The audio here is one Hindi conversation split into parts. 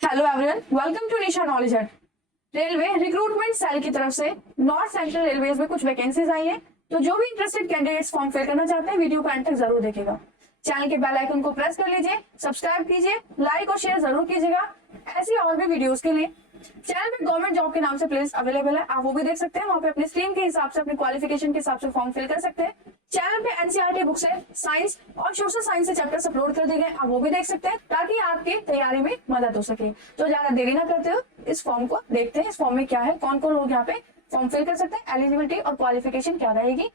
Hello everyone, welcome to Nisha knowledge hut. Railway recruitment cell की तरफ से नॉर्थ सेंट्रल रेलवेज में कुछ वैकेंसीज आई हैं, तो जो भी इंटरेस्टेड कैंडिडेट्स फॉर्म फिल करना चाहते हैं वीडियो को एंड तक जरूर देखिएगा। चैनल के बेल आइकन को प्रेस कर लीजिए, सब्सक्राइब कीजिए, लाइक और शेयर जरूर कीजिएगा। ऐसी और भी वीडियोस के लिए चैनल पे गवर्नमेंट जॉब के नाम से प्लेलिस्ट अवेलेबल है, आप वो भी देख सकते हैं। वहाँ पे अपने स्ट्रीम के हिसाब से, अपने क्वालिफिकेशन के हिसाब से फॉर्म फिल कर सकते हैं। चैनल पे एनसीईआरटी बुक से साइंस और सोशल साइंस से चैप्टर्स अपलोड कर दिए गए, आप वो भी देख सकते हैं ताकि आपकी तैयारी में मदद हो सके। तो ज्यादा देरी ना करते हो, इस फॉर्म को देखते हैं। इस फॉर्म में क्या है, कौन कौन लोग यहाँ पे फॉर्म फिल कर सकते हैं, एलिजिबिलिटी और क्वालिफिकेशन क्या रहेगी।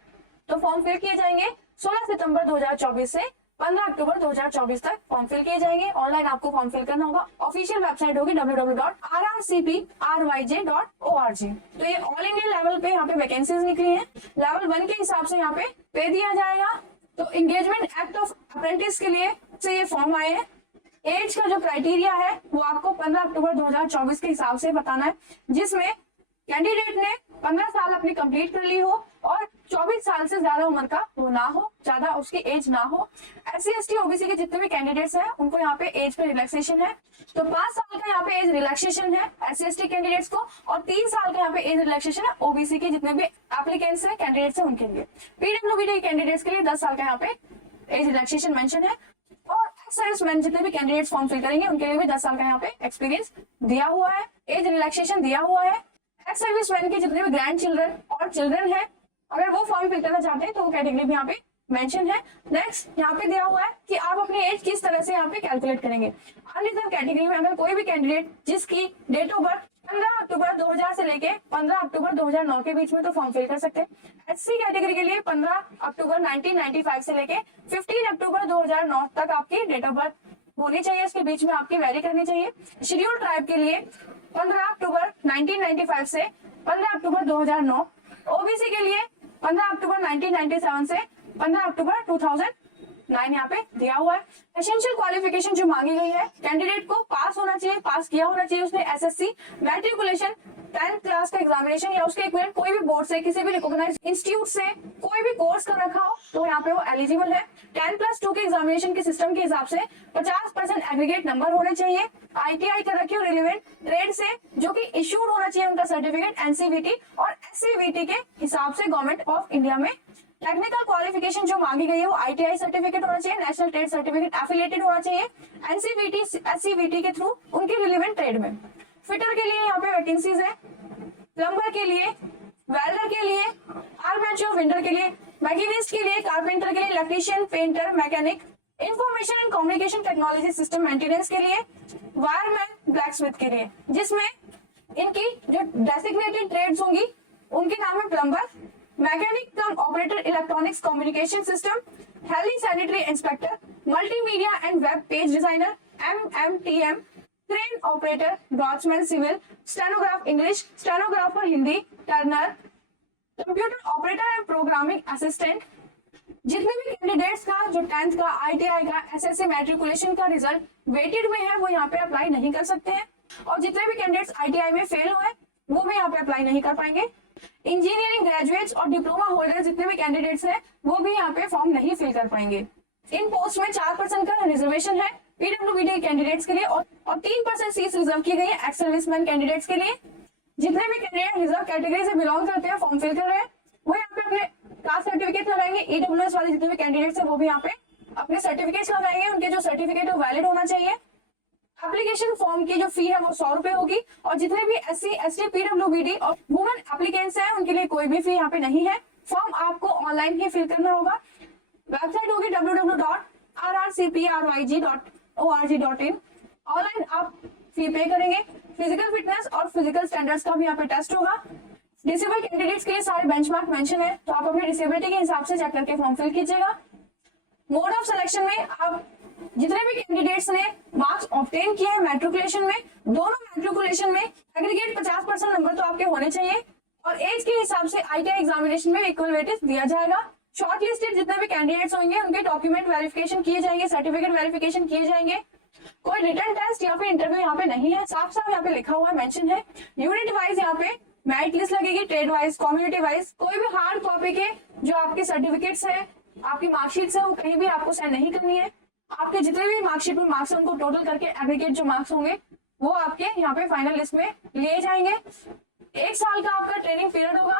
तो फॉर्म फिल किए जाएंगे 16 सितंबर 2024 से 15 अक्टूबर 2024 तक फॉर्म फिल किए जाएंगे। ऑनलाइन आपको फॉर्म फिल करना होगा। ऑफिशियल वेबसाइट होगी www.rrcpryj.org। तो ये ऑल इंडिया लेवल पे यहाँ पे वैकेंसीज निकली हैं। लेवल 1 के हिसाब से यहाँ पे दिया जाएगा। तो एंगेजमेंट एक्ट ऑफ अप्रेंटिस के लिए से ये फॉर्म आए हैं। एज का जो क्राइटेरिया है वो आपको 15 अक्टूबर 2024 के हिसाब से बताना है, जिसमें कैंडिडेट ने 15 साल अपनी कंप्लीट कर ली हो और 24 साल से ज्यादा उम्र का वो ना हो, ज्यादा उसकी एज ना हो। SC ST OBC के जितने भी कैंडिडेट्स हैं उनको यहाँ पे एज पे रिलैक्सेशन है। तो 5 साल का यहाँ पे एज रिलैक्सेशन है SC ST कैंडिडेट्स को, और 3 साल का यहाँ पे एज रिलैक्सेशन है OBC के जितने भी एप्लीकेंट्स हैं, कैंडिडेट्स हैं उनके लिए। PWD कैंडिडेट्स के लिए 10 साल का यहाँ पे एज रिलैक्सेशन मेंशन है। और सर्विसमैन जितने भी कैंडिडेट्स फॉर्म फिल करेंगे उनके लिए भी 10 साल का यहाँ पे एक्सपीरियंस दिया हुआ है, एज रिलैक्सेशन दिया हुआ है। एक्स सर्विसमैन के जितने भी ग्रैंड चिल्ड्रन और चिल्ड्रन है, अगर वो फॉर्म फिल करना चाहते हैं तो वो कैटेगरी भी यहाँ पे मेंशन है। नेक्स्ट यहाँ पे दिया हुआ है कि आप अपनी एज किस तरह से यहाँ पे कैलकुलेट करेंगे। अनरिजर्व कैटेगरी में अगर कोई भी कैंडिडेट जिसकी डेट ऑफ बर्थ 15 अक्टूबर 2000 से लेके 15 अक्टूबर 2009 के बीच में, तो फॉर्म फिल कर सकते हैं। SC कैटेगरी के लिए 15 अक्टूबर 1995 से लेके 15 अक्टूबर 2009 तक आपकी डेट ऑफ बर्थ होनी चाहिए, इसके बीच में आपकी वैरी करनी चाहिए। शेड्यूल ट्राइब के लिए 15 अक्टूबर 1995 से 15 अक्टूबर 2009, OBC के लिए 15 अक्टूबर 1997 से 15 अक्टूबर 2009 यहाँ पे दिया हुआ है। एसेंशियल क्वालिफिकेशन जो मांगी गई है, कैंडिडेट को पास होना चाहिए, पास किया होना चाहिए उसने SSC मैट्रिकुलेशन 10th क्लास का एग्जामिनेशन या उसके इक्विवेलेंट कोई भी बोर्ड से, किसी भी रिकॉग्नाइज्ड इंस्टीट्यूट से कोई भी कोर्स कर रखा हो तो यहाँ पे वो एलिजिबल है। 10+2 के एग्जामिनेशन के सिस्टम के हिसाब से 50% एग्रीगेट नंबर होने चाहिए। ITI कर रखी हो रिलेवेंट ट्रेड से, जो कि इश्यूड होना चाहिए उनका सर्टिफिकेट NCVT और SCVT के हिसाब से गवर्नमेंट ऑफ इंडिया में। टेक्निकल क्वालिफिकेशन जो मांगी गई है वो ITI सर्टिफिकेट होना चाहिए, नेशनल ट्रेड सर्टिफिकेट एफिलिएटेड होना चाहिए NCVT SCVT के थ्रू उनकी रिलेवेंट ट्रेड में। फिटर के लिए यहाँ पे वैकेंसीज है, प्लम्बर के लिए, वेल्डर के लिए, आर्मेचर विंडर के लिए, मैकेनिस्ट के लिए, कारपेंटर के लिए, electrician, painter, mechanic, information and communication technology system maintenance के लिए, वायरमैन, ब्लैकस्मिथ के लिए, जिसमें इनकी जो डेसिग्नेटेड ट्रेड्स होंगी उनके नाम है plumber, mechanic cum operator electronics communication system, health sanitary inspector, multimedia and web page designer, MMTM, crane operator, draughtsman civil, stenograph English, stenographer Hindi, turner, computer operator and programming assistant. जितने भी कैंडिडेट्स का जो 10th का, ITI का, SSC मैट्रिकुलेशन का रिजल्ट वेटेड में है वो यहाँ पे अप्लाई नहीं कर सकते हैं, और जितने भी कैंडिडेट्स ITI में फेल हुए वो भी यहाँ पे अप्लाई नहीं कर पाएंगे। इंजीनियरिंग ग्रेजुएट्स और डिप्लोमा होल्डर जितने भी कैंडिडेट्स हैं वो भी यहाँ पे फॉर्म नहीं फिल कर पाएंगे। इन पोस्ट में 4% का रिजर्वेशन है PWD कैंडिडेट्स के लिए, और 3% सीट्स रिजर्व की गई है एक्स सर्विसमैन कैंडिडेट्स के लिए। जितने भी कैंडिडेट रिजर्व कैटेगरी से बिलोंग करते हैं, फॉर्म फिल कर रहे हैं, वो यहाँ पे अपने कास्ट सर्टिफिकेट लगाएंगे। EWS वाले जितने भी कैंडिडेट्स हैं वो भी यहाँ पे अपने सर्टिफिकेट्स लगाएंगे, उनके जो सर्टिफिकेट है वैलिड होना चाहिए। एप्लीकेशन फॉर्म की जो फी है वो 100 रुपए होगी, और जितने भी SC ST PWD और वुमेन एप्लीकेंट्स हैं उनके लिए कोई भी फी यहाँ पे नहीं है। फॉर्म आपको ऑनलाइन ही फिल करना होगा। वेबसाइट होगी www.rrcpryj.org.in। ऑनलाइन आप फी पे करेंगे। फिजिकल फिटनेस और फिजिकल स्टैंडर्ड्स का भी यहाँ पे टेस्ट होगा। डिसेबल कैंडिडेट्स के लिए सारे बेंचमार्क मेंशन है, तो आप अपनी डिसेबिलिटी के हिसाब से चेक करके फॉर्म फिल कीजिएगा। मोड ऑफ सिलेक्शन में आप जितने भी कैंडिडेट्स ने मार्क्स ऑब्टेन किए हैं मैट्रिकुलेशन में, दोनों मैट्रिकुलेशन में एग्रीगेट 50% नंबर तो आपके होने चाहिए, और एज के हिसाब से ITI एग्जामिनेशन में इक्वल वेटेज दिया जाएगा। शॉर्ट लिस्टेड जितने भी कैंडिडेट्स होंगे उनके डॉक्यूमेंट वेरिफिकेशन किए जाएंगे, सर्टिफिकेट वेरिफिकेशन किए जाएंगे। कोई रिटन टेस्ट या फिर इंटरव्यू यहाँ पे नहीं है, साफ साफ यहाँ पे लिखा हुआ मेंशन है। यूनिट वाइज यहाँ पे मेरिट लिस्ट लगेगी, ट्रेड वाइज, कम्युनिटी वाइज। कोई भी हार्ड कॉपी के जो आपके सर्टिफिकेट्स है, आपकी मार्कशीट है, वो कहीं भी आपको सेंड नहीं करनी है। आपके जितने भी मार्कशीट में मार्क्स है उनको टोटल करके एग्रीगेट जो मार्क्स होंगे वो आपके यहाँ पे फाइनल लिस्ट में लिए जाएंगे। 1 साल का आपका ट्रेनिंग पीरियड होगा।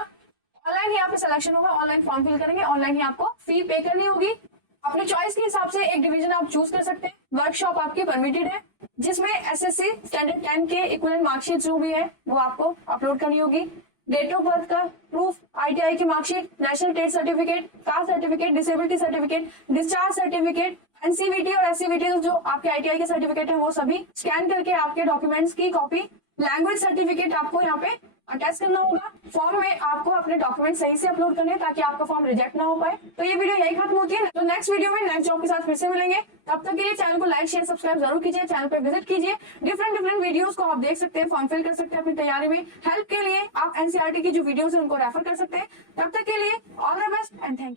ऑनलाइन ही यहाँ पे सिलेक्शन होगा, ऑनलाइन फॉर्म फिल करेंगे, ऑनलाइन ही आपको फी पे करनी होगी। अपने चॉइस के हिसाब से एक डिवीजन आप चूज कर सकते हैं। वर्कशॉप आपकी परमिटेड है, जिसमें एसएससी स्टैंडर्ड 10 के इक्विवेलेंट मार्कशीट जो भी है वो आपको अपलोड करनी होगी। डेट ऑफ बर्थ का प्रूफ, आईटीआई की marksheet, national trade certificate, caste certificate, disability certificate, discharge certificate, NCVT और एससीवीटी जो आपके आईटीआई के सर्टिफिकेट है वो सभी स्कैन करके आपके डॉक्यूमेंट्स की कॉपी, लैंग्वेज सर्टिफिकेट आपको यहाँ पे अटैच करना होगा। फॉर्म में आपको अपने डॉक्यूमेंट सही से अपलोड करने हैं ताकि आपका फॉर्म रिजेक्ट ना हो पाए। तो ये वीडियो यही खत्म होती है। तो नेक्स्ट वीडियो में नेक्स्ट जॉब के साथ फिर से मिलेंगे। तब तक के लिए चैनल को लाइक शेयर सब्सक्राइब जरूर कीजिए, चैनल पे विजिट कीजिए। डिफरेंट वीडियोस को आप देख सकते हैं, फॉर्म फिल कर सकते हैं अपनी तैयारी में। हेल्प के लिए आप एनसीईआरटी की जो वीडियोस है उनको रेफर कर सकते हैं। तब तक के लिए all the best and thank you.